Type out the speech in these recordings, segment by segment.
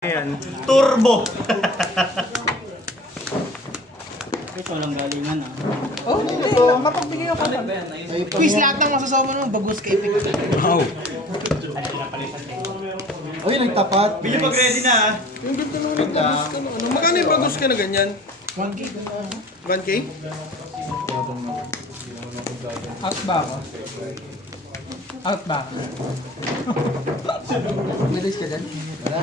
Ayan, turbo. Ito lang galingan ah. Oh, hindi. Mapagbigay ako pa. Quiz lahat ng masasama naman, bagus kay Epic. Wow. Ay, nagtapat. Bili pag ready na ah. Yung ganda nung nagtapas ka na. Ano? Magkano yung bagus ka na ganyan? 1K. 1K? Out ba ako? Out ba ako? Bilis ka dyan? Wala.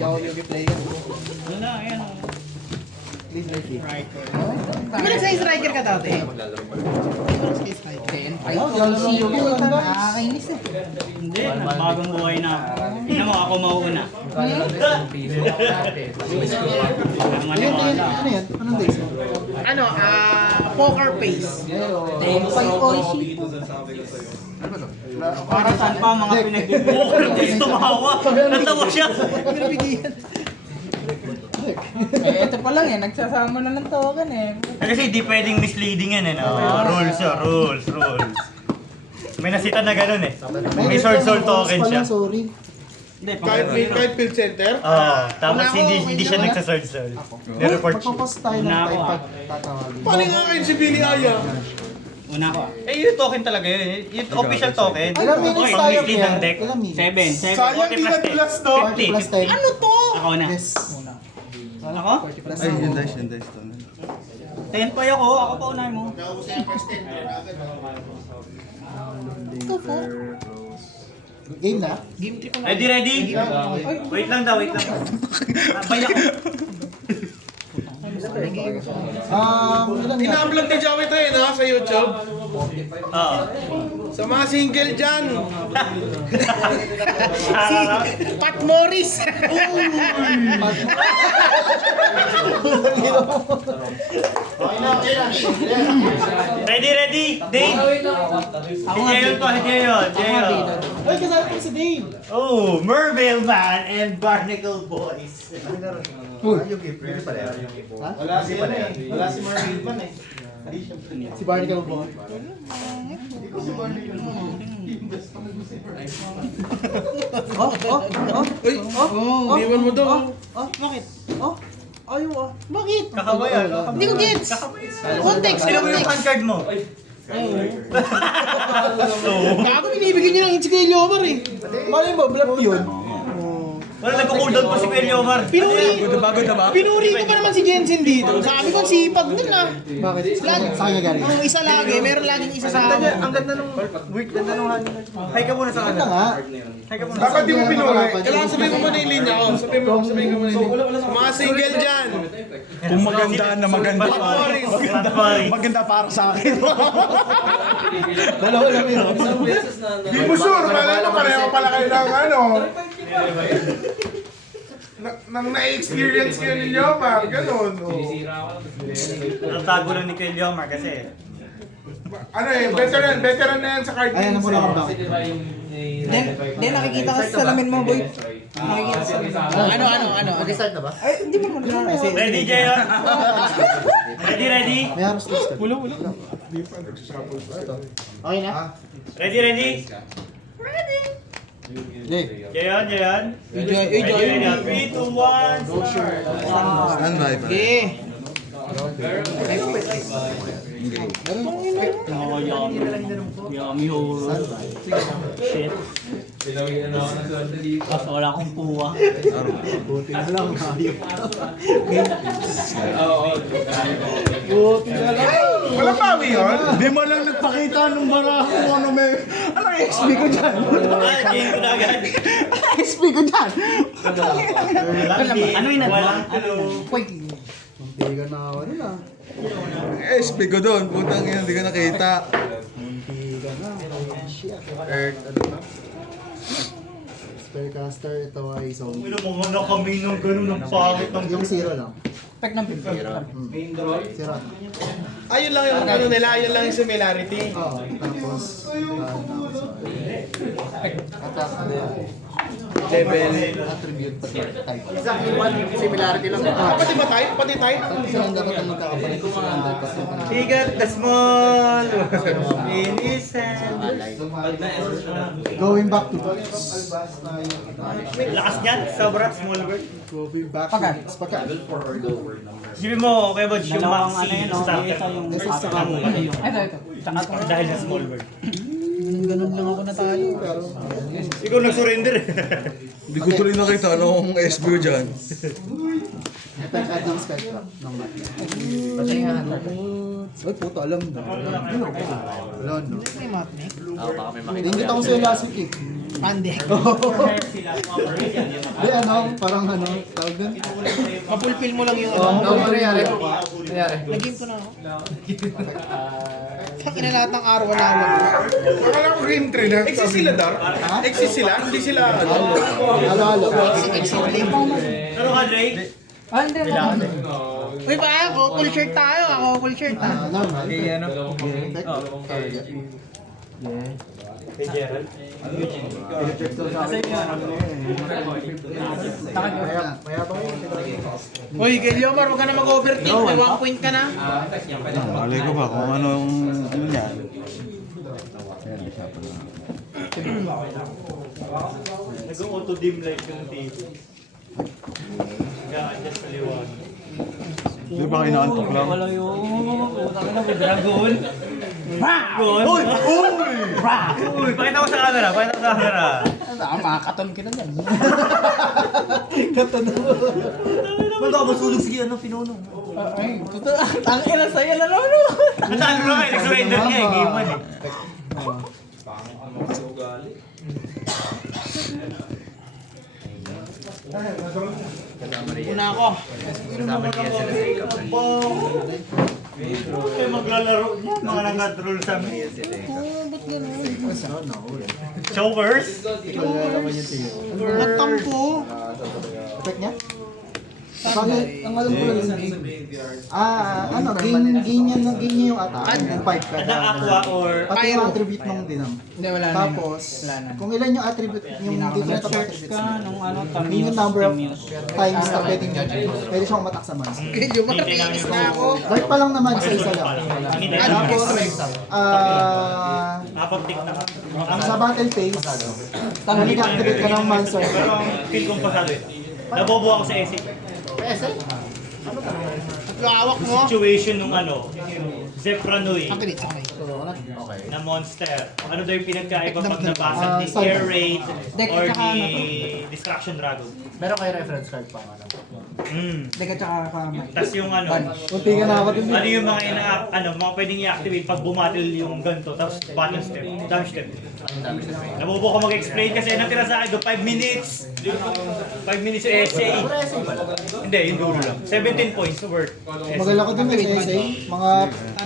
Hindi ako yung play ka. Ano na, ayan oh. Lead like it. Di ba nagsa-striker ka dati? Di ba nagsa-striker? Ay, yung Yugi. Nakakainis eh. Hindi, bagong buhay na ako. Tingnan mo, ako mauuna. Ang maniwala. Ano yan? Anong days? Ano, poker face. Tempay Oishi. Para saan pa mga pinag-poker face tumawa? Natawa siya. Pinabigyan. Ito pa lang eh, nagsasama na ng token eh. Kasi di pwedeng misleading yan eh. No? Rules yun, rules. May nasita na ganun eh. May sword token siya. Sorry. Hindi, Kahit field center? Oo, tapos hindi siya nagsa-sword. Nireport siya. Magpapost tayo ng Una ako, type ah. pag tatawagin. Paano nga kayo si Billy Aya? una ko ah. Eh, yung token talaga yun. Yung official token. Ilang minutes Okay, tayo mislead ng deck. Ilang minutes? 7. Sayang di nag-plus to. 40 plus 10. Ano to? Ako na. Yes. Ako? 40 plus 10. Yung dice to. 10 pa ako. Ako pa unahin mo. Ito po. Game na? Game 3 ko na. Ready? Wait lang daw. Bayak. Ilan nga? Ina-upload ni Joey to yun ha, sa YouTube. Oo. Sa mga single dyan. Si Pat Morris. Ready? Dave? Si Jayon to, si Jayon. Ay, kasama ko si Dave. Oh, Merville Man and Barnacle Boys. Wala si Marvin Pan eh. Si Barney ka ba? Iniwan mo daw. Bakit? Ayaw ah. Bakit? Kakabayan. Hindi ko gets. Context, Sino mo yung context. handcard mo? Gago, binibigyan niyo ng hits kay Liomar eh. Malay mo, bluff yun. Wala, nagko-cooldown pa si Kuya Omar. Pinuri ko pa naman si Jensen dito. Sabi ko, sipag dun ah. Bakit? Lagi. Sa kanya galing. Ang isa lagi, meron laging isa sa amin. Ang ganda nung weird ganda nung honey. Hay ka muna sa Ganda kanya. nga. Hay ka muna. Dapat di mo pinuri. Kailangan sabihin mo muna yung linya ko. Sabihin mo muna yung linya. Sa mga single dyan. Kung maganda na maganda. Maganda para sa akin. Dalawa lang yun. Di mo sure. Kala mo pareho pala kayo ng ano. Nang na-experience kayo ni Yoma. Ganon. Natago lang ni Kuya Omar kasi. Ano eh, veteran na yan sa card Ayan, games. namuna ako eh. daw. Then nakikita ka sa salamin mo, boy. Nakikita sa ano. Mag-start na ba? Ay, hindi mo muna. Ready, Jayon? Ready? May harus list. Wala. Okay na? Ready? Dave. Jayon? Enjoy. 3, 2, 1, start! Standby pa. Okay. Ako yummy horror. Shit. Tapos wala akong puwa. Buti na lang. Hayop. Walang bawi yun. Di mo lang nagpakita nung baraho kung ano may... Anong XP ko dyan? Ay, game ko na agad. Anong XP ko dyan? Ano yun? Ano? Hindi ka na ako nun ah. XP ko doon. Putang ina, hindi ka nakita. Hindi ka na. Shit. Earth, ano na? Spellcaster, ito ay so... Ulo mo na kami nung ganun ng pangit ng Yung zero lang. Pack ng pin. Zero. Ayun lang yung ano nila. Ayun lang yung similarity. Oo, tapos... Attack, ano yan? level. Attribute pa type. Similarity lang. Pati ba type? Pati type? Silang dapat ang magkakapalit sa 100%. He got the small in his hand. Going back to Lakas niyan, sobra, small bird. going back Pagka. Pagka. Sabi mo, okay ba yung Dalawang maxi ano yun, starter? ito yung Ito. Tsaka Dahil sa small bird. ganun lang ako natalo. Pero Ikaw nag-surrender eh. Hindi ko tuloy nakita anong SBO dyan. Effect add ng Skype ng mat. Patingahan mo. Ay, puto, alam na. Wala, no? may matme. Hindi ako sa'yo last week eh. Pande. Di ano, parang ano, tawag doon? Mapulpil mo lang yung Oo, ano. ano nangyari? Nag-game ko na ako. Tangina lahat ng araw wala ako. Akala ko game 3 na. Exist sila, Dar? Exist sila? Hindi sila ano? Halo-halo. Ano ka, Dre? Ah, hindi mo. Uy ba ako? Full shirt tayo. Ako full shirt ah. Normal. Kay Gerald. Uy, Giliomar, huwag ka na mag-overthink. May 1 point ka na. Malay ko ba kung anong ano yan. Nag-auto-dim light yung TV. Nag-adjust sa liwanag. Di ba inaantok lang? Wala yung dragon. Uy! Uy! Pakita ko sa camera, pakita ko sa camera. Makakaton kita dyan. Magkakasunog sige, ano, pinuno. Ay, totoo. Ang ina sa'yo na naman. Nasaan mo naman, nag-surrender niya eh, game 1 eh. Una ako. Kaya maglalaro niya, mga nag-control sa amin. Chokers? Magtampo. Effect niya? Bakit? Ang alam ko lang yung ano, gain niya yung attack. Yung 5 ka. Ada aqua or... Pati yung attribute ng dinam. Hindi, wala na. Tapos, kung ilan yung attribute, yung different of Search attributes ka nung ano, yun yung number of times na pwede siyang matak sa monster. Giliomar, nainis na ako. Dark pa lang naman, isa-isa lang. Tapos, Napag-tick na ka. sa battle phase, nag-activate ka ng monster. Pero ang feel kong pasado eh. Nabobo ako sa essay. Lawak mo. Situation nung ano, Zephranoi Ang kilit, sakay. na monster. Ano daw yung pinagkaiba pag nabasag ni Cyber. Air Raid Deck or tsaka ni ano Destruction Dragon? Meron kayo reference card pa ano? Teka, tsaka kamay. Tapos yung ano, Kunti ka na ako din. ano yung mga mga pwedeng i-activate pag bumattle yung ganito, tapos battle step, damage step. Nabubo ko mag-explain kasi natira sa akin, 5 minutes. 5 minutes yung essay. Hindi, yung dulo lang. 17 points worth. Magagal ako din may essay. Mga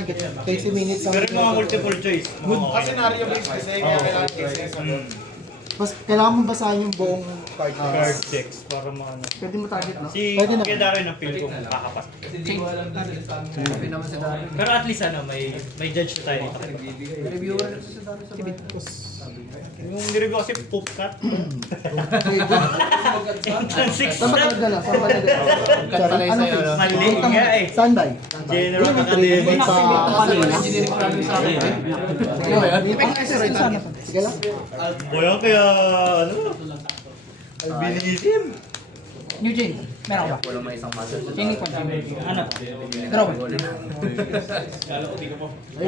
30 minutes ang Pero yung mga multiple choice. Kasi scenario based kasi kaya kailangan cases. Mas kailangan mo basahin yung buong card. Card checks para mga ano. Pwede mo target, no? Si Pwede na. Kuya Darren ang feel ko kakapas. Pero at least ano, may judge tayo dito. Yung nireview kasi poop cut. Entrance 6 Saan ba talaga? Saan ba talaga? Sorry, ano phase? Mali nga eh. Standby. General May Academy. Sige lang. Boy, kaya ano? Albinism. New Jane, meron ka ba? Walang may isang master. Chaining point. Ano? Draw.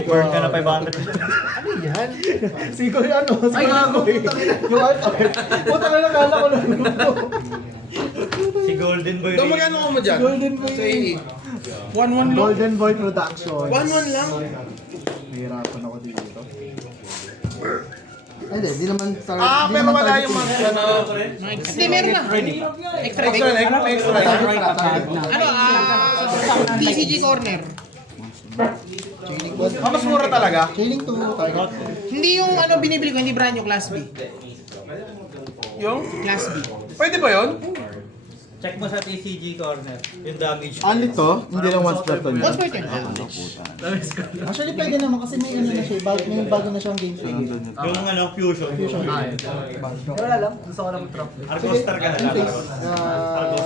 Burn ka na 500. Siguro ano? Ay, gago. Yung art art. Puta na nakala ko lang. Si Golden Boy. Doon magkano mo dyan? Golden Boy. Sa AA. 1-1 lang. Golden Boy Productions. 1-1 lang? Hirapan ako dito. Ay, di naman target. Pero wala yung mga ano. Hindi, meron na. Extra deck. Extra. Ano, TCG corner. Mas mura talaga. Chaining to target. Hindi yung ano binibili ko, hindi brand new Class B. Yung? Class B. Pwede ba yun? Check mo sa TCG corner, yung damage. Only to? Hindi lang once per turn. What's per turn? Actually, pwede naman kasi may ano na siya. May bago na siyang game play. Yung ano, fusion. Wala lang. Gusto ko lang trap. Argostar ka na lang.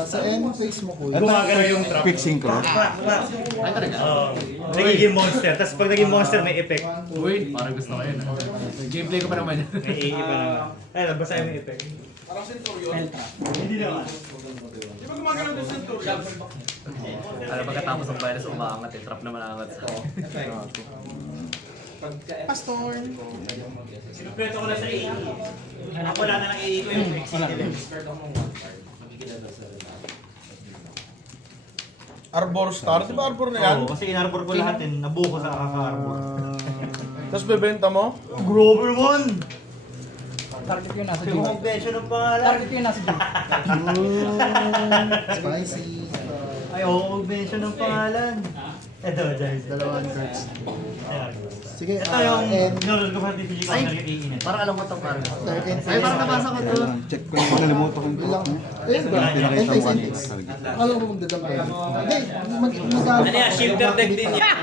Sa end phase mo, kuya. Gumagano yung trap. Quick synchro. Oo. Nagiging monster. Tapos pag naging monster, may effect. Uy, parang gusto ko yun. Gameplay ko pa naman yun. May iiba naman. Ayun, basahin mo yung effect. Parang Centurion. Hindi naman. Di ba gumagano ng Centurion? Ano, pagkatapos ng virus, umaangat eh. Trap naman angat sa Pastor. Sinupreto ko lang sa AE. Ako wala na lang AE ko yung exit nila. Arbor Star. Di ba Arbor na yan? Oo, kasi in-arbor ko lahat din. Nabuo ko sa kaka-arbor. Tapos bebenta mo? Grover 1! Target yun nasa Yung G. convention ng pangalan. Target yun nasa G. Spicy. Ay, oo, convention ng pangalan. Ito, James. Dalawang cards. Sige, Ito yung and nunod ko sa TCG corner yung AE na. Parang alam mo itong parang. third and Ay, parang nabasa ko to. Check ko yung nalimutan ko. Lang. Ayun ba? End phase, end phase. Alam mo magdadam kayo. Hindi, mag-aabot. Ano yan, shifter deck din yan.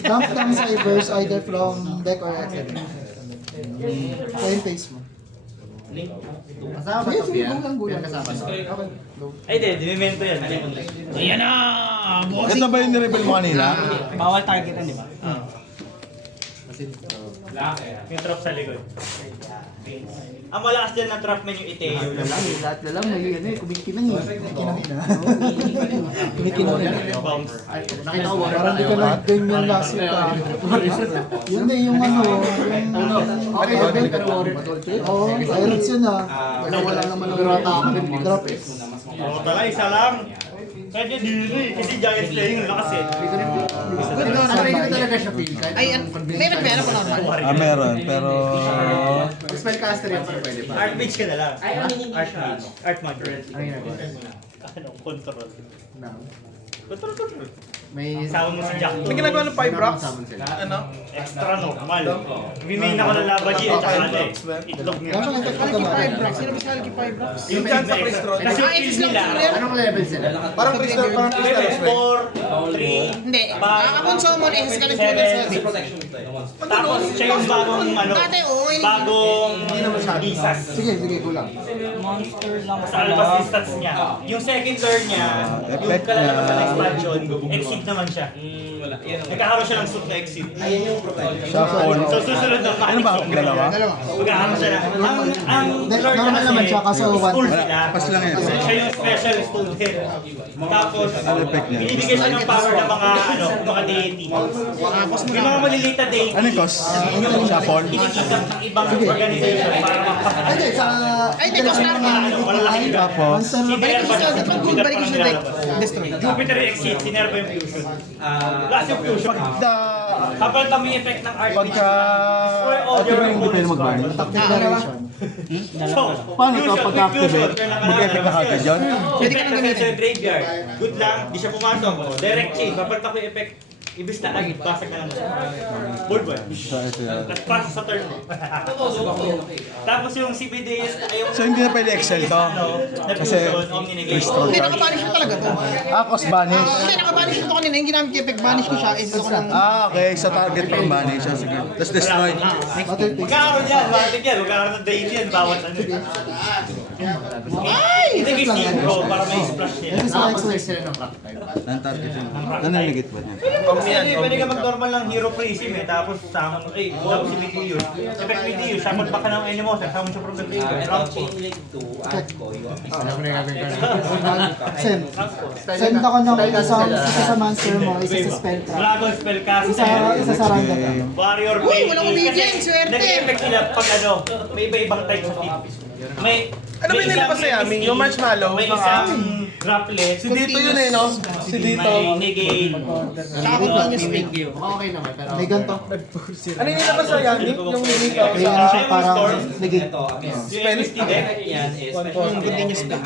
Dump lang sa reverse either from deck or exit. Sa end phase mo. Kasama ba Sige, ito, sige, Pia? go lang, go lang. Kasama. Okay, go. Ay, di, dimimento yan. Ayan na! Ito ba yung nireveal mo kanina? Bawal targetan, di ba? Yung trap sa likod. Ang malakas dyan ng trap man yung Iteo. Lahat na lang, ngayon eh, kumikinan eh. Kumikinang na. Bounce. Nakita ko, wala Parang di ka lang ganyan last week ah. Yun na yung ano, Okay, balik ka na Oo, Pirates yun ah. Wala naman ang rata ako din. Drop eh. Oo, tala, isa lang. Kaya dili, kasi Giants playing lakas eh. Ano rin ko talaga siya feel? Kahit Ay, meron meron ko normal. Meron, pero... spellcaster yan, pero pwede pa. Archmage ka na lang. Archmage. Archmage. Ano yun? Ano, control. No. Control. May... Kasama mo si Jack. May ginagawa ng 5 rocks? Summon sila. Ano? Extra normal. Remain ako ng Lavaji at saka ano eh. Itlog nila. Kaso effect ko Halki 5 naman. rocks. Sino ba sa Halki 5 rocks? Yung Dyan sa extra. Priest Road. Kasi yung Ah, kill is lang nila. sila yan? Anong level sila? Parang Priester, parang Priester. Level 4, 3, Hindi. Kakapon summon is ka nag-trigger sa... tapos siya yung bagong ano, Dati, oo. bagong Gisas. Sige, sige, go lang. Monster lang Sa albas yung stats niya. Yung second turn niya, yung kalalabas sa expansion, exceed naman siya. Nagkakaroon siya ng suit na exceed. Shuffle. So susunod na Ano ba? Dalawa? Magkakaroon siya ng... Ang lord niya Normal naman siya, kaso one. school sila. Pas lang yan. Siya yung special student. Tapos, Ano effect niya? binibigay siya ng power ng mga deity. Yung mga maliliit na deity, Ano yung cost? Shuffle? inikikap ng ibang organization para magpapakita. Ay, di, sa... Ay, di, cost na. Tapos, Balik ko siya. Pag good, balik ko siya deck. Destroy. Jupiter yung exit, sinerva yung fusion. Last yung fusion. Kapag kami effect ng art, pagka... Ito ba yung hindi pwede mag-burn? Declaration. So, Paano to fusion, pag-activate? fusion, Mag-effect na kagad yun? Pwede ka nang gamitin. Sa graveyard. Good lang, di siya pumasok. Direct chain, papaltak yung effect. Ibig na basag na lang. Board boy. Tapos pass sa turn mo. Tapos yung CBD, yung So hindi na pwede Excel to? na Kasi fusion, omni-negate. restore Hindi, card. nakabanish mo talaga to. Cost banish. Hindi, nakabanish mo to kanina. Yung ginamit yung effect, banish ko siya. Is ko ng... Okay. Sa target pang banish. Sige. Tapos destroy. Battle phase. Magkakaroon yan, matik yan. Magkakaroon ng daily yan, bawat ano. Ay! Hindi kay synchro para may splash niya. Ito sa Nakapag-flex X-Wave. sila ng rock type. Ang target yun. Nananigit ba niya? Pwede ka mag-normal lang hero prism eh, tapos sama mo, tapos si Midiyo. Effect Midiyo, summon pa ka ng Animosa, summon siya from the graveyard. Round po. Alam mo na yung gagawin ko. Send. Send ako ng isa sa monster mo, isa sa spelltrap. Dragon Spellcaster. Isa sa random. Warrior Uy, Blade. walang obedience, swerte. Nag-effect sila pag ano, may iba-ibang type sa team. May Ano ba yung nilabas sa yamming? Yung marshmallow? May Mga- isang droplet. Si Dito yun eh, no? Si Dito. May negate. Tsaka continuous spin. Okay naman, pero... May ganito. Ano yung nilabas sa yamming? Yung nilito? May ano siya parang negate. Yung MST deck. Continuous spin.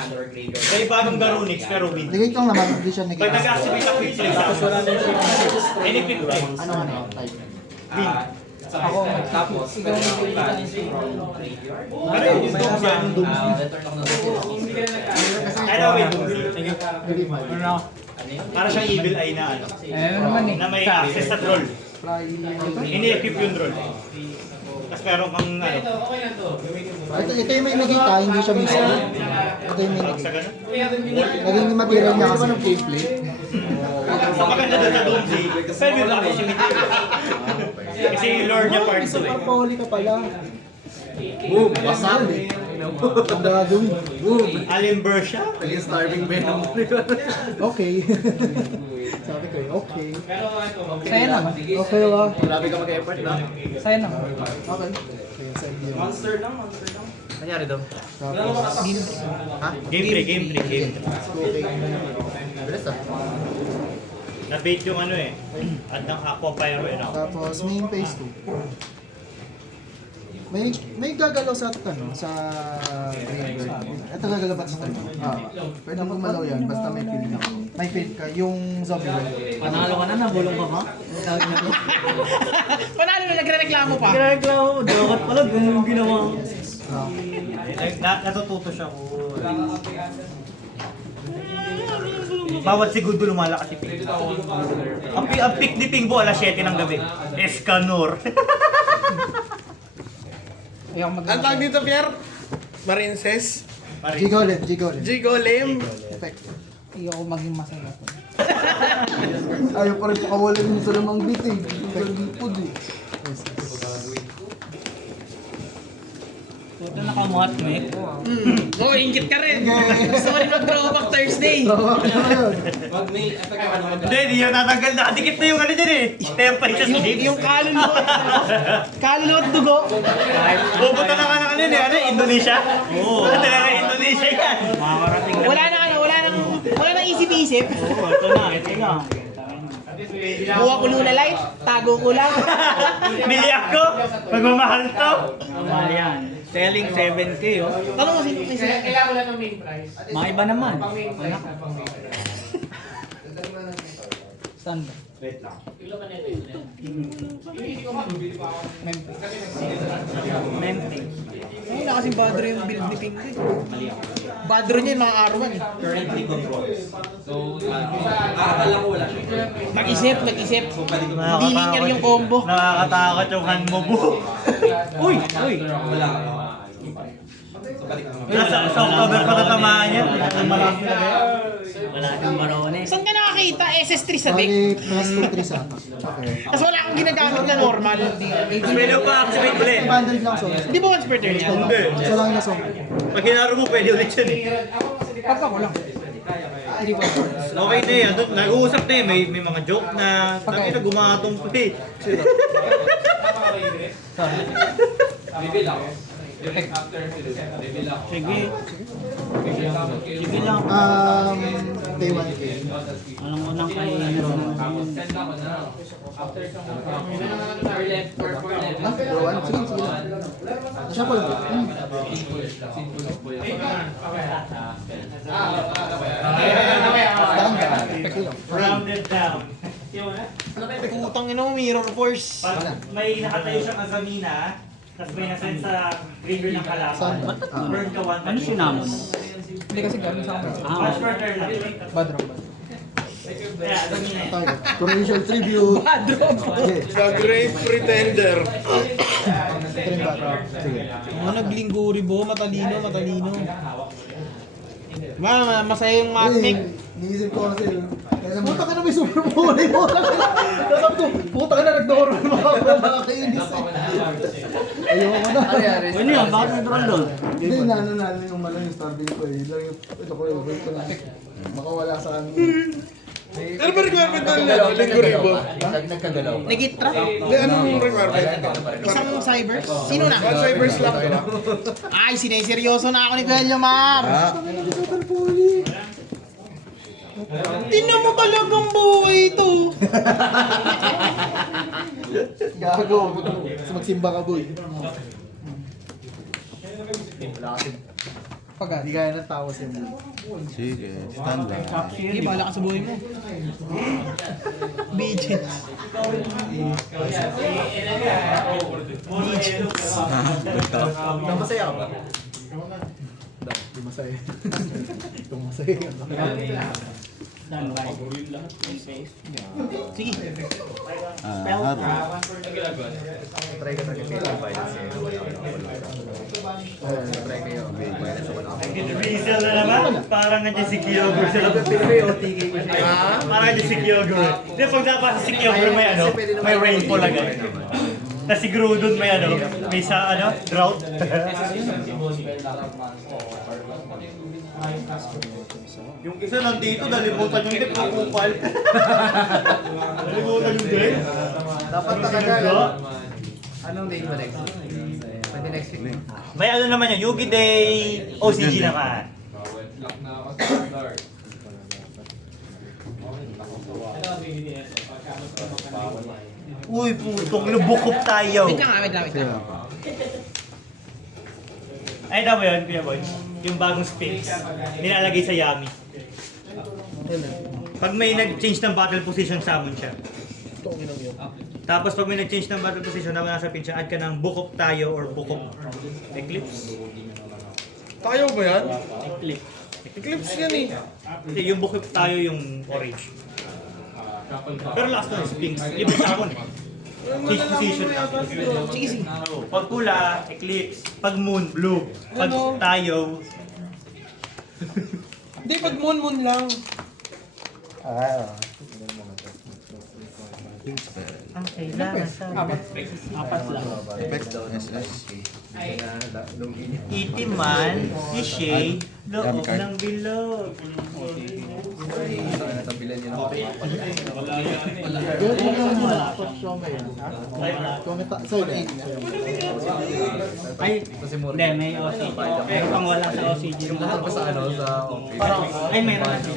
May bagong Garunix pero win. Negate lang naman, hindi siya Pag negate. nag-activate ang quick play, tapos wala na yung any quick play. Ano, type. Win. Ako, tapos, ikaw Ano yun? Yung dogs yan, yung dogs. Ano ba yung dogs? Ano? Para siyang evil eye na ano. Eh, naman eh. Na may access sa troll. Ini-equip yung troll. Tapos meron kang ano. Ito yung may nagita, hindi siya mismo. Ito yung may Sa nagita. ganun. Naging material niya kasi. Sa maganda doon sa Doomsday, pero may ako si Mitchell. Kasi yung lore niya part 2 eh. Papahuli ka pala. Boom! Basal eh. Ang gagawin. Boom! Alimber siya. Naging starving venom. Okay. Sabi ko okay. Sa'yo na. Okay lang. Grabe ka mag-effort na. Sa'yo na. Okay. Send yun. Nangyari daw? Tapos, Game 3, game 3, game 3. okay. Bilis ah. Na-bait yung ano eh. At ng Aqua Pyro eh no? Tapos, main phase 2. May gagalaw sa ano, sa graveyard. Ito gagalaw ba sa time? Pwede mo gumalaw yan, basta may pin ako. May pin ka, yung zombie wave. Panalo ka na, nabulong ka ba? Panalo na nagre-reklamo pa. Ginagawa mo, dapat pala, ganun yung ginawa mo. Natututo siya ko. Bawat segundo lumalakas si Ping. Ang pick ni Pingbo alas 7 ng gabi. Escanor. Ayaw Ang tawag dito, Pierre? Marinces? G-Golem, G-Golem. G-Golem? Effect. Ayaw ko maging masaya. Ayaw pa rin pakawalan yung sa lamang beat eh. Pag-ipod eh. Ito nakamuhat mo eh. Oh, ingit ka rin. Gusto mo rin mag-throwback Thursday. Tawag na yun. Hindi, hindi yan tatanggal. Nakadikit na yung ano dyan eh. Tempay sa sleeves. Yung kaluluwa. Kaluluwa at dugo. Pupunta na ka na kanina eh. Ano, Indonesia? Oo. Ano na Indonesia yan? Makakarating na. Wala nang isip-isip. Oo, ito na, ito na. Buha ko Luna Light, tago ko lang. Bili ako. Magmamahal to. Mahal yan. Selling 7K oh. Tanong mo sino sila. Mga iba naman. Anak. Saan ba? Memphis. Ay, na kasing badro yung build ni Pink. Badro niya yung mga arawan. Currently controlled. Mag-isip. Hindi linear yung combo. Nakakatakot yung hand mo, bu. Uy! Sa October pa tatamaan yan. Wala kang barones. Saan ka nakakita? SS3 sa deck. Bali, plus 2-3 sa atas. Okay. Tapos wala akong ginagamit na normal. Pwede pa activate ulit. Banded lang so. Hindi ba once per turn yan? Hindi. Isa lang yung song. Pag hinaro mo, pwede ulit yun eh. Pagka ko lang. Hindi ba? Okay na yan. Nag-uusap na eh. May mga joke na. Taki na gumatong pa eh. Sige. Sige lang. Day 1K. Alam ko nang kay Bro, ano? Sige, sige lang. Siya ko lang. Rounded down. Putang ina mo, Mirror Force. Pag may nakatayo siyang azamina, tapos may nasan sa river ng kalaban. Burn ka one. Ano sinamon? Hindi kasi gamit sa akin. Once per turn lang. Badro. Kaya azamina yan. Target. Coronation Tribute. Badro. Sige. The Great Pretender. Trim back. Sige. Mga naglinggo ribo, matalino. Masaya yung matmik. Niisip ko kasi, puta ka na may super bully mo. Sabi ko, puta ka na nag-normal makakainis eh. Ayoko na. Ano yan? Bakit may drone doon? Hindi, nano yung malang yung starving ko eh. Yun lang yung, ito ko yung ko lang. Makawala sa amin. Ano ba requirement ng Linggo Ribo? Nagkagalaw. Negitra. Hindi, anong requirement? Isang cybers. Sino na? One Cybers lang to. Ay, sineseryoso na ako ni Kuya Mar. Super bully. Tingnan mo talagang buhay ito. Gago. Magsimba ka boy. Pagkat. Hindi kaya ng tao si Mo. Sige, standby. Sige, bahala ka sa buhay mo. Beaches. Masaya ka ba? Hindi masaya. Kung masaya. Sige. Haro. Try ka talaga sa Binance eh. Try kayo. Binance sa wala. Rizal na naman. Parang nandiyan si Kyogre sila. Parang nandiyan si Kyogre. Hindi, pag napasa si Kyogre may ano, may rainfall agad. Tapos si Groudon may ano, may sa ano, drought. Yung isa nandito, nalimutan yung deck, nakupal. Nalimutan yung deck. Dapat talaga. Anong day mo next? Pwede next week. May ano naman yan, Yugi Day OCG naman. Uy, putong lubukop tayo. Wait lang, wait lang. Ay, tama yun, Kuya Boy. Yung bagong Sphinx, nilalagay sa Yami. Pag may nag-change ng battle position, summon siya. Tapos pag may nag-change ng battle position, naman nasa pin siya, add ka ng Book of Tayo or Book of Eclipse. Tayo ba yan? Eclipse yan eh. Kasi yung Book of Tayo yung orange. Pero last one, Sphinx. Libre summon eh. Change position lang. Sige, sige. Pag pula, Eclipse. Pag moon, blue. Pag Ano? tayo, Hindi, pag moon lang. ang kailangan sa Apat lang. Effect SS. itiman, si Shay, loob card. ng bilog. Natabilan niyo na. Pero kung show mo yan. Kung side 8 niya. Ay, Kasi mo hindi, may OCG. Pero pang wala sa OCG. Yung motor ko sa ano, sa office. Parang, ay, meron na sa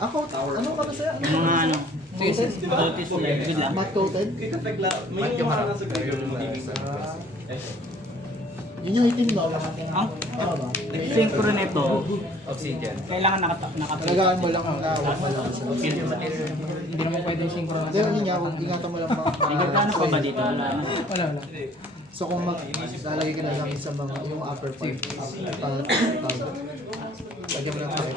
Ako, ano ka ba sa'yo? Yung mga ano, notice lang, good lang. Matte coated? Ba't yung harap? Yun yung itim no? Ang Ano ba? synchro nito, Obsidian. kailangan Alagaan mo lang na huwag mo lang sa Hindi naman pwede synchro. Hindi, yun nga, huwag ingatan mo lang Ano pa ba dito? Wala na. Wala, wala. So kung lalagay ka na lang sa mga, yung upper part, lagyan mo lang tayo.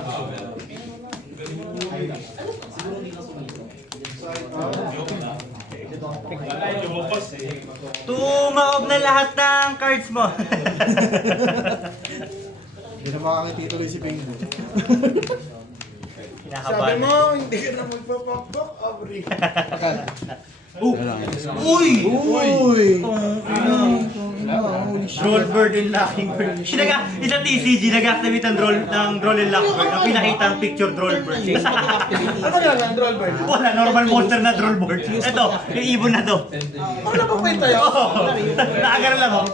Tumaob na lahat ng cards mo. Hindi na makakitituloy si Ping. Sabi Kinakabahan. mo, hindi ka na magpapakbak, Aubrey. Uy! Uy! Rollbird and Lockingbird. Isang TCG nag-activate ang Roll and Lockbird. Ang pinakita ang picture Rollbird. Ano lang ang Drollbird? Wala, normal monster na Rollbird. Ito, yung ibon na to. Ano ba pa tayo? Oo, nakagaran lang oh.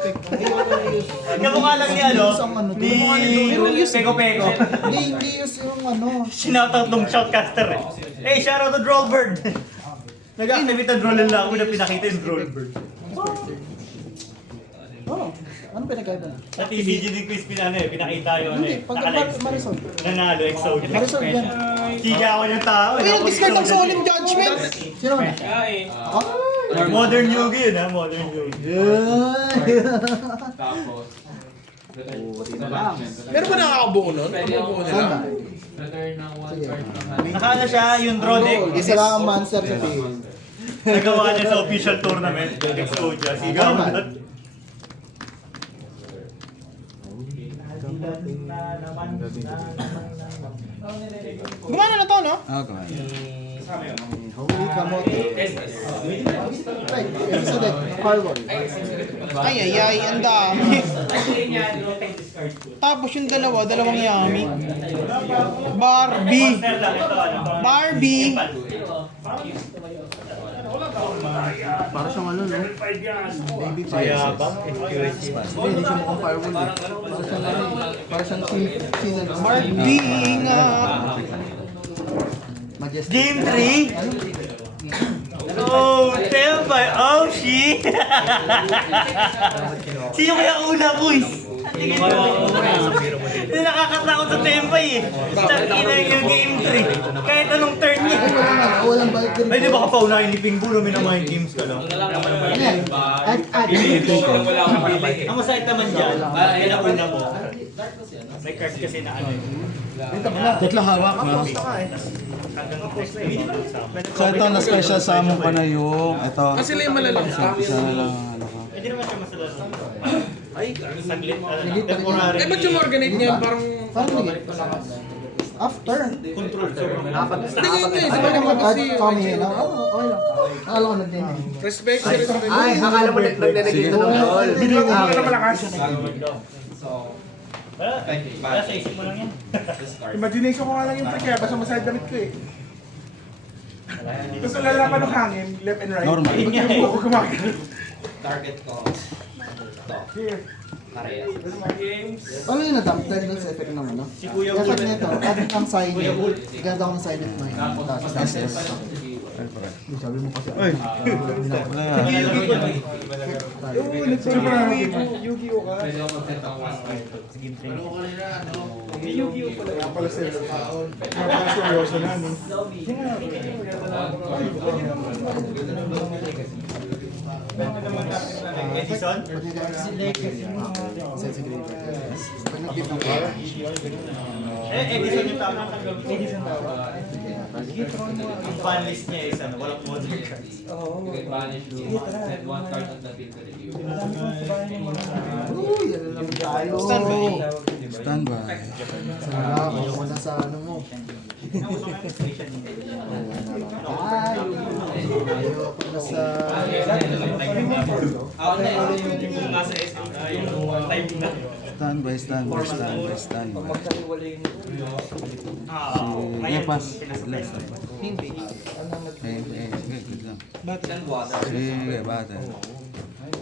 Kamukha lang ni ano, ni Peko Peko. Hindi yung ano. Sinoutout nung shoutcaster eh. Hey, shoutout to Rollbird! Nag-activate ang Roll and Lockbird na pinakita yung Rollbird. Oh, ano pinagkaiba na? Sa TCG din quiz pinakita yung ano Hindi, eh. pag Naka-live. Marisol. Nanalo, Exodic. Marisol yan. Chiga ako yung tao. Uy, nag-discard ng Solemn Judgment! Sino ba? Ako? Modern Yugi yun ha, Modern Yugi. Meron ba nakakabuo nun? Nakabuo nila? Saan ba? Sige. Nakala siya yung draw deck. Isa lang ang monster sa team. Nagawa niya sa official tournament. Exodia. Sigaw Normal. na. Gumana na to, no? Okay. Holy kamote. Right, ito sa deck. Fireball. Ay, ang dami. Tapos yung dalawang Yami. Barbie. Monster lang ito. Ano? Barbie. Para siyang ano, no? Baby Mayabang. Hindi siya mukhang fireball eh. Para siyang season. Barbie nga. Majestic. Game 3. Oh, tell by Oshi. Sino kaya una, boys? Hindi nakakatakot sa tempo eh. Tangina yung game 3. Kahit anong turn niya. Walang balik din. Ay, di ba kapaunahin ni Pingbulo, minamahin games ka lang? Ano yan? Ang masakit naman dyan, pinauna mo. May card kasi na ano eh. Tekla hawak na. Hanggang next na hindi lang sa akin. So ito, na-special summon ka na yung, ito. Ah, sila yung malalaki. Isa na lang, ano ka. Hindi naman siya masalala. Ay, saglit. Temporary. Eh, ba't yung organite niya parang... Parang naging. After. Control. Sobrang Hindi yun eh, di ba Sabi naman naman, kasi... kami na. Okay lang. Akala ko nagdin eh. Respect, respect. Ay, akala mo nagdedegate ng goal. Binigyan ko Ah, na malakas. Wala sa isip mo lang yan. Imagination ko nga lang yung pre, kaya basta masaya damit ko eh. Gusto lalaman ng hangin, left and right. Normal. Yun nga Yung eh. buko ko gumagano. Target ko. Here. Parehas. Paano yung na-dump dahil dun sa effect ng ano? Si Kuya Effect Bull. nito, add ng silent. Ganda ko ng silent mind. Tapos SS. sabi mo kasi. Uy! Wala yan. Super na Yu-Gi-Oh ka. Kaya pala sila. Kaya pala seryoso na ano. Edison? Sensitive. Pag nag-beat ng power, Edison yung tawag. Edison tawag. Ang fan list niya is ano, walang modern cards. You can banish set one card on the field to review. uy, ano lang tayo. Standby. Sana, ayoko na sa ano mo. Ayoko na sa... Yung nasa SM, yung live na. Standby, standby, standby, standby. Eh, pass. Left. Eh, sige, good lang. Send water. Sige, bata.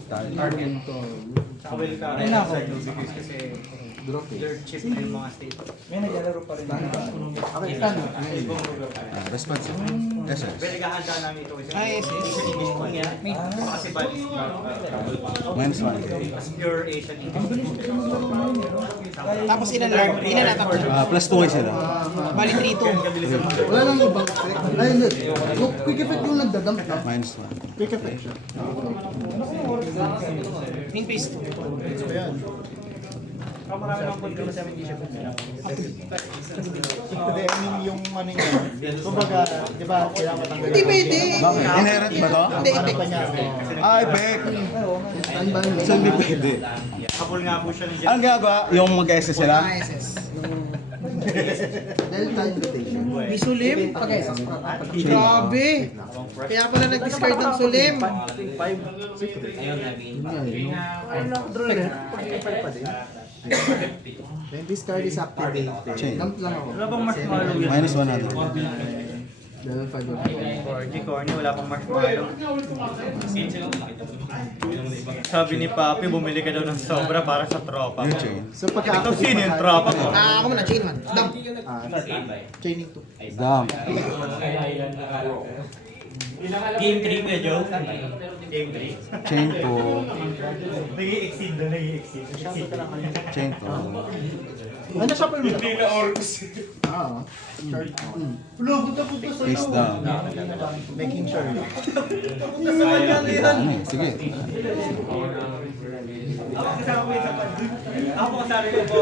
Target. Nakawil ka rin sa Nubicus kasi third chip na yung mga state. Okay, stand. Responsive. SS. Pwede kahanda namin ito kasi Yes. Asian English po niya. Kasi balis Minus 1. mas pure Asian English. Tapos ilan natap? Plus 2 sila. Bali 3-2. Wala nang ibang effect. Ay, hindi. Yung quick effect yung nagdadump na. Minus 1. Quick effect siya. Main phase 2. Hindi, I mean yung ano niya. Kumbaga, di ba, kailangan matanggal. Hindi pwede. Bakit? Inherent ba to? Hindi, effect. Ah, effect. Standby mo. So, hindi pwede. Habol nga po siya ni Jeff. Anong ginagawa? Yung mag-SS sila? ISS. Dahil time rotation. May sulim? Grabe. Kaya pala nag-discard ng sulim. Ayun, I mean. Then this card is activated. Chain. Dump lang ako. Wala bang marshmallow yun? Minus 100. Level 5 ako. Corny, wala pang marshmallow. Sabi ni Papi, bumili ka daw ng sobra para sa tropa. Yung chain. So Ito pagka-activate sino yung tropa ko? Ako muna, chain 1. Dump. chaining 2. Dump. Game 3 ka, Joe? Game 3? Chain 2. Nag-i-exceed doon, nag-i-exceed. Chain 2. Ano siya pa yung Hindi na orcs. Ah, Face down. making sure. Ano eh, sige. Ako kasari ko po,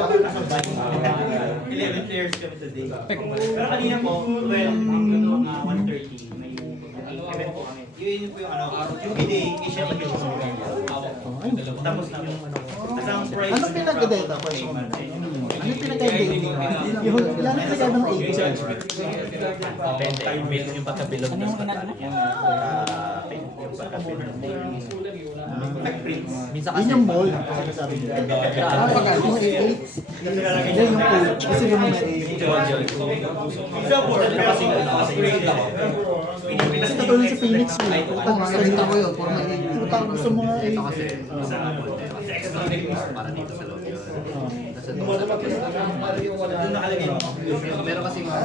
11 players kami today. Pero kanina po, 12 hanggang mga 1:30, may event po kami. Yun po yung ano, yung bidding, Asian English. Tapos na yung ano. Kasi ang price... Anong pinag-data? Question mo. Anong pinag-data? Yung pinag-data ng 80. Benta yung bill yung pagkabilog ng patala. Yung pagkabilog ng pag-prints. Yun yung mold. Sabi nila. Yung 88. Yan yung coach. Kasi yung mga 88. Sa board, pero kasi Kasi katulad sa Phoenix mo. Utang gusto rin ako yun. For my utang gusto mo nga 8. Para dito sa loob yun. doon nakalagay mo. Meron kasi mga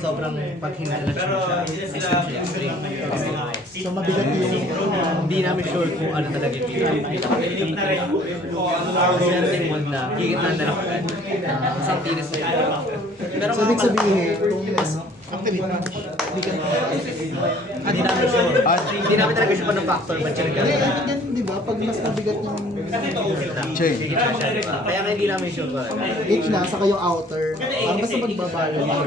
Sobrang paghinala Pero siya. hindi sila So mabigat yung... Hindi namin sure kung ano talaga yung Pinig na rin. Kasi yung na, gigitnan na lang. Isang tiris na yun. Pero So ibig sabihin, kung mas... hindi namin sure. Hindi namin talaga sure pa ng factor ba siya Hindi, yan, di ba? Pag mas mabigat yung Chain. Kaya hindi namin sure ba. H na, saka yung outer, basta magbabalan mo.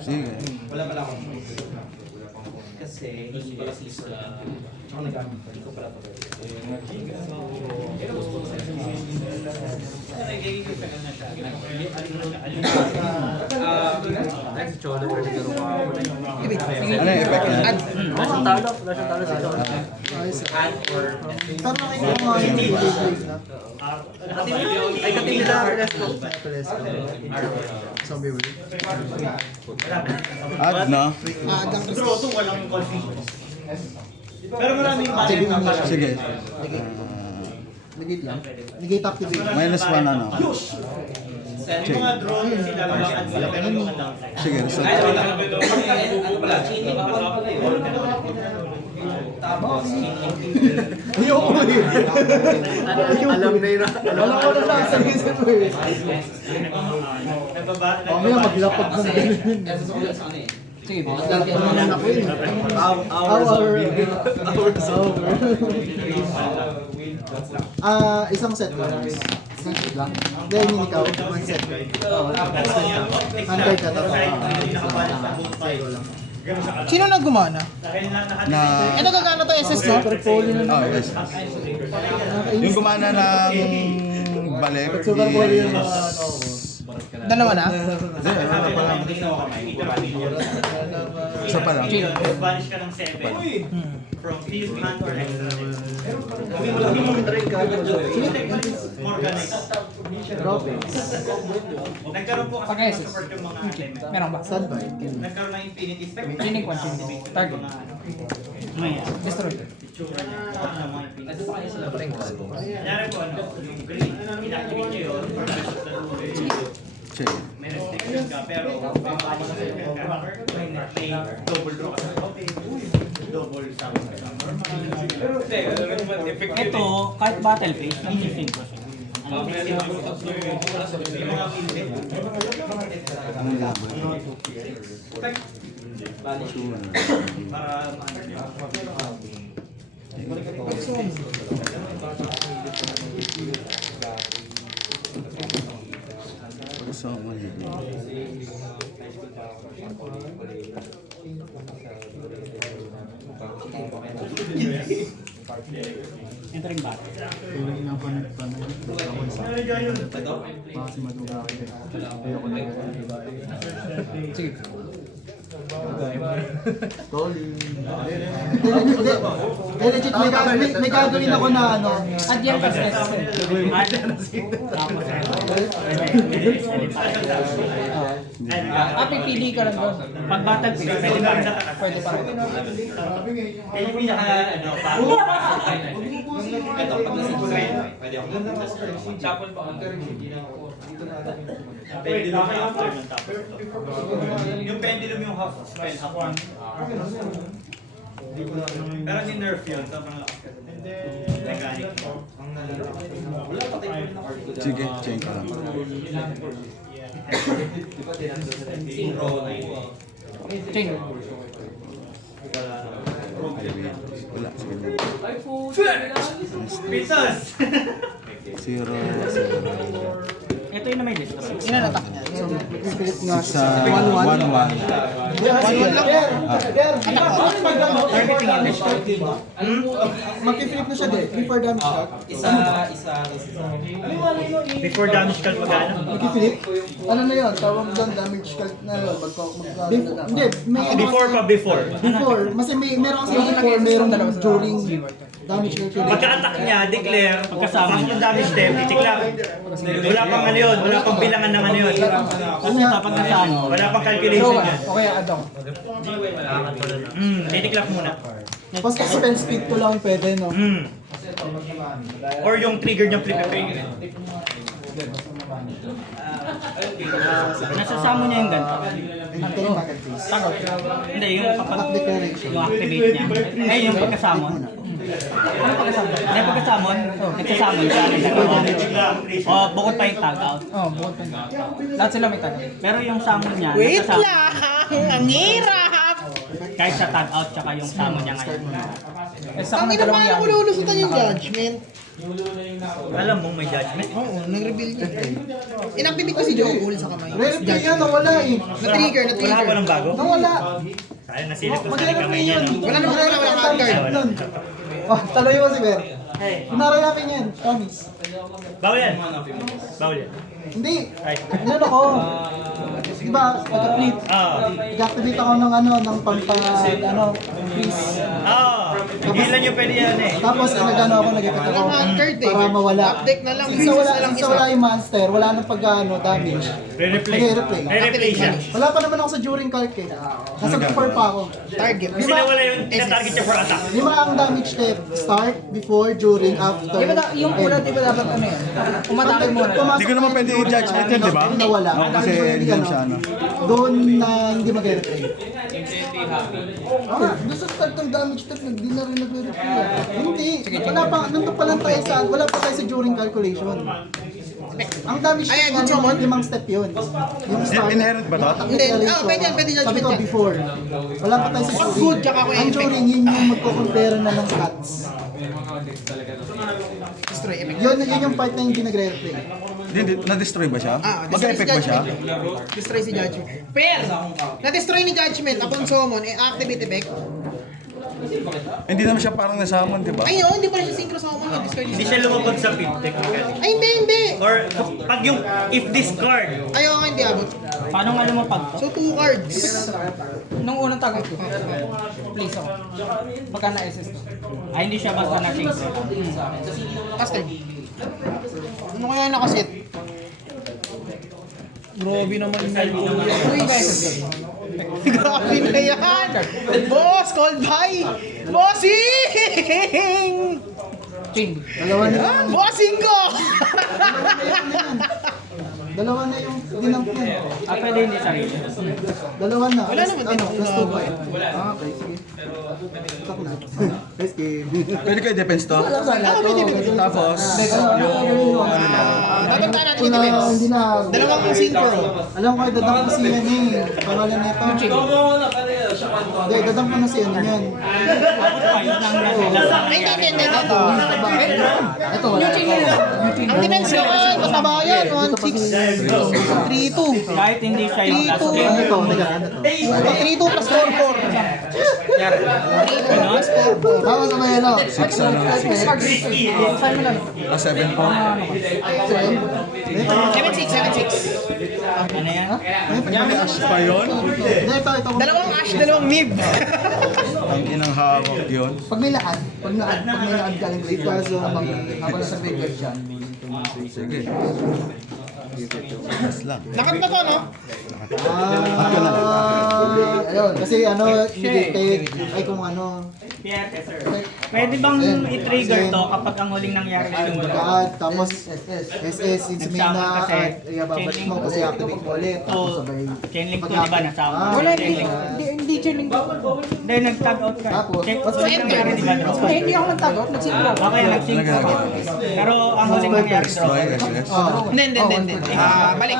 Sige. Kasi hindi pala sister. Tsaka nagamit pa. Hindi ko pala pala. Next, Cholo, pero nagkaroon ka ako. Ano yung effect niya? Wala siyang talo si Cholo. Add or Pero nakikita mo nga yung gameplay na. Ay, katim nila Ernesto. Zombie World. Add na. Draw to, walang confusion. Pero maraming bagay na Sige. Negate lang. Negate activate. Minus 1 ano. Yung mga draw sila lang at sila pero yung downside. Sige, result. ano pala? Cheating. Bawal pala yun. Tapos, Ayoko eh. Alam na yun. Wala ko na lang sa isip mo eh. Mamaya maglapag ng ganun. Sige, lagyan mo na ako yun. Isang set lang. Isang set lang. Then yun ikaw, one set. Hunter ka tapos. Sino na gumana? Na... Ito gagana to SS no? Oh, yes. Yung gumana ng balik. Super Bowl yung mga ano. Dalawa na? Hindi, wala pa lang. Isa pa lang. Banish ka ng 7. From field, hand, or extra. Organize. Drop it. Nagkaroon po kasi ng support yung mga element. Meron ba? Standby. Nagkaroon ng infinity spec. Chinik one, chinik. Target. May destroy. Itsura niya. Ng mga infinity. Kanyari po ano, yung green, inactivate nyo yun for the rest of the rule. Chain. May restriction ka, pero may body sa second character, may double draw ka sa copy, double sa Ito, kahit battle phase, nag-15 ko siya. yung mga building. Para Gusto mo yun. Entering battle. Sige. Legit, may gagawin ako na ano. At yan kasi. Tapos, Pipili ka lang doon. pag battle phase, pwede ba rin sa Pwede pa rin. yung pinaka, ano, bago. ito, pag nasa pwede ako mag-plus. Chapel pa. Pendulum na after ng tapos. Yung pendulum yung half spell, half one. Pero ni-nerf yun, sobrang lakas ka. Mechanic. Sige, chain ka lang. Chain. Wala, sige na. Pisos! 0, 0. ito yung na may list. Inanatak niya. Pilit nga Sa siya. 1, 1. Mag-flip na siya din. Before damage shot. Isa. Before damage calc magana? Mag-flip. Ano na yun? Tawag doon damage calc na yun. Hindi, may ano. Before pa before. Before. Kasi meron kasi before, meron during damage calculation. Pagka-attack niya, declare, pagkasama yung damage step, itik lang. Wala pang ano yun, wala pang bilangan ng ano yun. Kasi kapag nasa ano, Wala pang calculation yan. Okay, add ako. Titiklap muna. Tapos spell speed ko lang pwede, no? Or yung trigger niyang flip effect. Nasasama niya yung ganito. Enter yung market face. Tagot. Hindi, yung kapag Attack declaration. yung activate niya. Ay, yung pagkasamon. Ano pagkasamon? Hindi, pagkasamon. Nagsasamon siya. O, bukod pa yung tag out. Oh, bukod pa. Lahat sila may tag. Pero yung summon niya, Wait nagsasamon. lang! Ang hirap! Kahit sa tag out, tsaka yung summon niya ngayon. Eh, sa Ang mga ina dalawang paano yan. ko lulusutan yung judgment? Alam mo, may judgment. Oo, nag-reveal niya. Inactivate ko si Jokul sa kamay. Re-replay yan, nawala eh. Na-trigger, Wala pa ng bago? Nawala. Sayang nasilip ko sa kamay niya, no? Wala naman wala card. Oh, taloy mo si Ber. Kunaray natin yan, promise. Bawal yan. Bawal yan. Hindi. Ay. Ano ko? Diba, pagka-flip, nag-activate ako ng freeze. Hindi lang yung pwede yan eh. Tapos nag-ano ako, nag-effect ako para mawala. Update na lang. Since wala yung monster, wala nang damage. Re-replay. Re-replay. Re-replay siya. Wala pa naman ako sa during card eh. Nasa before pa ako. Target. Kasi nawala yung tina-target niya for attack. Lima ang damage step. Start, before, during, after. Di ba yung una, di ba dapat ano yan? Umatake muna. Hindi ko naman pwede i-judgment yun, di ba? Nawala. Oo, kasi yun siya, no? Doon na hindi mag-replay. Doon sa start ng damage step, hindi na rin nag-replay. Hindi. Wala pa, nandun pa lang tayo sa, wala pa tayo sa during calculation. Ang damage step yan, limang step yun. Yung start. Inherent ba to? Hindi, pwede judgment sabi ko before. Wala pa tayo sa during. Ang during, yun yung magko-compare na ng stats. Yun yung part na hindi nagre-replay. Hindi, na-destroy ba siya? Mag-effect ba siya? Destroy si Judgment. Pero, na-destroy ni Judgment upon summon, activate effect. Hindi naman siya parang nasamon, di ba? Ay, hindi pa rin siya synchro summon. Hindi siya lumabag sa pin technically. Ay, hindi. Or pag yung if discard. Ayaw nga hindi abot. Paano nga lumapag? So, 2 cards. Nung unang tagay ko. Please ako. Pagka na-SS ko. Ay, hindi siya basta na-synchro. Caster. Ano kaya nakasit? Grabe naman yung Uy, ba SS ko? Grabe na yan! Boss, called by Bossing! Chain. Dalawa na yan. Bossing ko! Dalawa na yung dinamp niya. Pwede hindi sarili. Dalawa na. Wala naman Ano, plus 2 ba? Okay, sige. Stop na. Let's game. Pwede kayo defense to? Tapos, Yung ano na, Dapat tayo natin yung defense. Hindi na. Dalawang synchro. Alam ko, dadamp ko si yan eh. Pangalan nito. Hindi, dadamp ko na si ano yan. Hindi. Ito, wala. Ang defense ko, mataba yan. 1-6. 3-2. Kahit hindi siya yung last 3-2. game. Ano to? 3-2 plus 4-4. Tapos ano yan o? 6 ano, 6. 7 po. 7-6. Ano yan? Ash pa yun? Hindi, ito. Dalawang Ash, dalawang Mib. Ang inang hawak yun. Pag may lakad galing grade kaso habang nasa graveyard siya. Sige. Lakad na to, no? Ayun, kasi ano, i-dictate, ay kung ano, Pwede bang i-trigger to kapag ang huling nangyari yung God, tapos SS, since may na, babalik mo kasi activate mo ulit, tapos So, sabay. chainlink to, di ba? Nasawa. Wala, Chainlink. hindi chilling ko. Hindi, nag-tag out ka. Tapos, Huling nangyari, di ba? Draw. Hindi ako nagtagot, nag-synchro. Okay, nag-sync ka. Pero ang huling nangyari, draw. Destroy, SS. Hindi. Balik.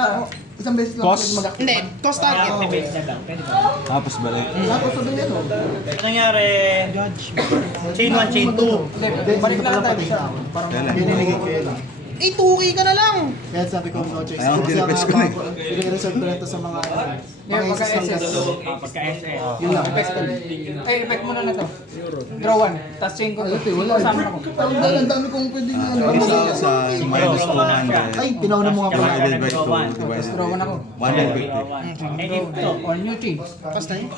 Isang beses lang Pause. mag- Hindi, toss target. Activate na lang. Pwede ba? Tapos balik. Tapos sabay yan o. Ano nangyari? Chain 1, chain 2. Balik na lang tayo. Parang Kailan? binilingin ko yun. Eh, 2K ka na lang. Kaya sabi ko, no choice. Ayaw, tinipis ko na eh. I-reserve ko na ito sa mga Yeah, mga isis ng pagka-SS. gas. Pagka-SS. Yun lang. Ay, effect mo na to. Draw 1. Tapos chain ko. Ay, ito, wala. Kasama ako. Ang dami kong pwede na ano. Isa sa minus 200. Ay, tinauna mo nga pala. Divided by 2. Tapos draw 1 ako. 150. Eh, dito. Or new chain. Tapos na yun.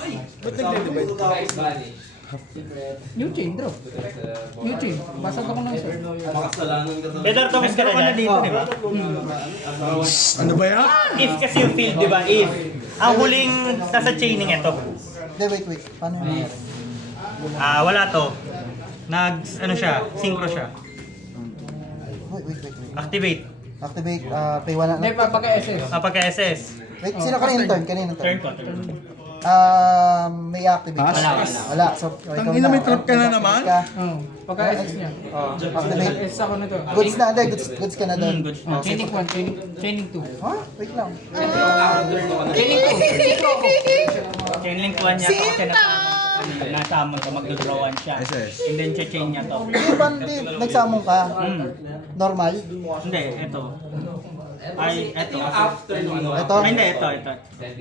New chain, draw. New chain. Basag ako ng sword. Better tapos ka na dito, di ba? Ano ba yan? If kasi yung field, di ba? If. Ang huling nasa chaining ito. Hindi, wait. Paano yun? Wala to. Ano siya, synchro siya. Wait. Activate. Activate, pay 1 Hindi, na. pagka-SS. Pagka-SS. Wait, sino kanina turn? Kanina Turn turn. ko, turn ko. May activate. Wala. So, ikaw Tangina, may trap ka na naman? Pagka-SS niya. Activate. SS ako na to. Goods na, hindi. Goods ka na doon. Goods Oh, Training 1, training 2. Ha? Wait lang. Chain link 1 niya to kasi nasamon ka, magdodrawan siya. SS. And then chain niya to. Hindi ba, hindi, nagsamong ka? Normal? Hindi, ito. Ay, ito. Ito? Ay, hindi, ito.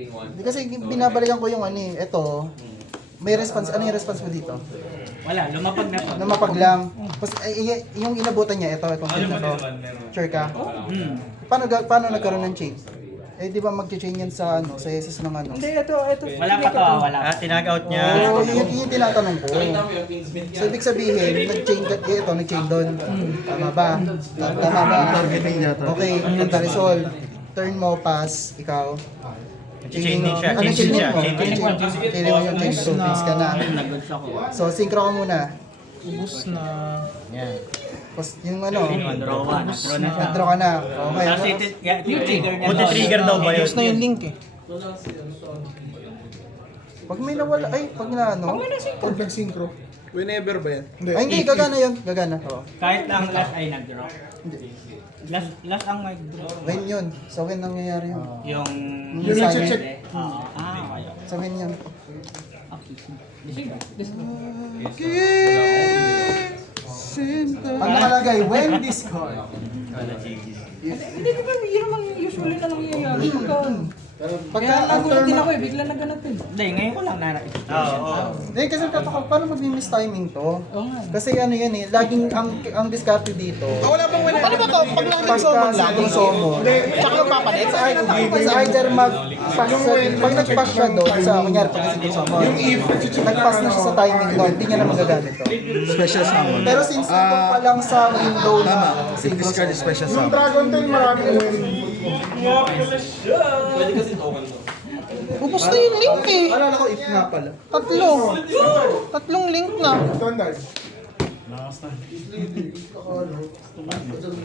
Hindi kasi binabalikan ko yung ano eh. Ito, may response, ano yung response mo dito? Wala, lumapag na to. Namapag lang. Tapos, yung inabutan niya, ito, itong chain na to. Sure ka? Paano nagkaroon ng chain? Eh, di ba mag-chain yan sa ano, sa SS ng ano? Hindi, ito. Wala pa to, wala. Tinag-out niya. Oo, yun yung tinatanong ko. So, ibig sabihin, nag-chain ka, ito, nag-chain doon. Tama ba? Tama ba? Targeting niya to. Okay, punta resolve. Turn mo, pass, ikaw. Chaining siya. Ano Chaining siya. chaining mo? Chaining mo yung chain, so fix ka na. Nag-goods ako. So, synchro ka muna. Ubus na. Yan. Tapos yung ano, Draw na siya. nag-draw ka na. Okay. Tapos iti-trigger niya. Multi-trigger daw ba yun? Ubus na yung link eh. Pag may nawala, pag na ano, Pag nag-synchro. Whenever ba yan? ay hindi, gagana yun, gagana. Kahit ang last ay nag-draw. Last ang nag-draw. Win yun. So, win nangyayari yun. Yung... Yung check. Okay. So, win yun. Pag nakalagay, when discard. Hindi, di ba? Yun naman usually na nangyayari. Pagka Kaya nagulat din after, ako eh, bigla naganap eh. Hindi, ngayon ko lang nakikita. Oo. hindi kasi tataka, paano mag-miss timing to? Oo nga. Kasi ano yan eh, laging ang discard dito. Wala bang wala? Ano ba to? Pag lang Pagka nag-summon lang. sa summon. Tsaka magpapalit. It's either mag-pass sa, pag nag-pass siya doon sa, kunyari pag sa summon, nag-pass na siya sa timing doon, hindi niya na magagamit to. Special summon. Pero since nandun pa lang sa window na Tama. synchro Discard is special Yung summon. Dragon Tail maraming win. Pwede kasi token to. Ubus na yung link eh. Alala ko, if nga pala. Tatlong link na. Standard.